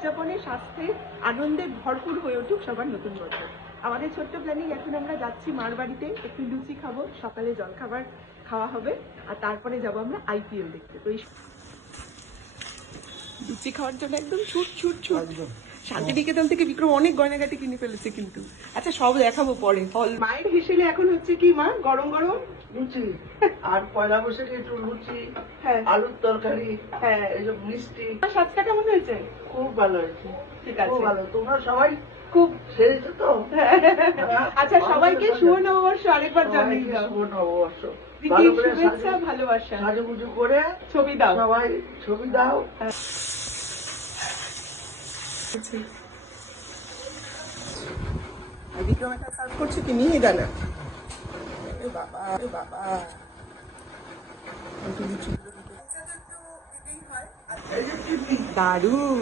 উদযাপনে, স্বাস্থ্যে, আনন্দে ভরপুর হয়ে উঠুক সবার নতুন বছর। আমাদের ছোট্ট প্ল্যানিং, এখন আমরা যাচ্ছি মার বাড়িতে, একটু লুচি খাবো, সকালে জলখাবার খাওয়া হবে, আর তারপরে যাবো আমরা IPL দেখতে। তো এই লুচি খাওয়ার জন্য একদম ছুট ছুট ছুট। শান্তিনিকেতন থেকে বিক্রম অনেক গয়নাগাটি কিনে ফেলেছে কিন্তু। আচ্ছা, সব দেখাবো পরে। ফল মায়ের হিসেবে এখন হচ্ছে কি মা, গরম গরম লুচি আর পয়লা বৈশাখে একটু লুচি, হ্যাঁ আলুর তরকারি, হ্যাঁ। এইসব মিষ্টি। সাজটা কেমন হয়েছে? খুব ভালো হয়েছে, ঠিক খুব আছে। ভালো। তোমরা সবাই খুব সেরেছো তো। আচ্ছা, সবাইকে শুভ নববর্ষ আরেকবার জানিয়ে সবাইকে দাও। শুভ নববর্ষ। প্রীতি, ভালো করে শুভেচ্ছা, ভালোবাসা। সাজুগুজু করে ছবি দাও। সবাই ছবি দাও। বিক্রম একটা সার্ভ করছে, কি নিয়ে জানা। বাবা বাবা, দারুণ।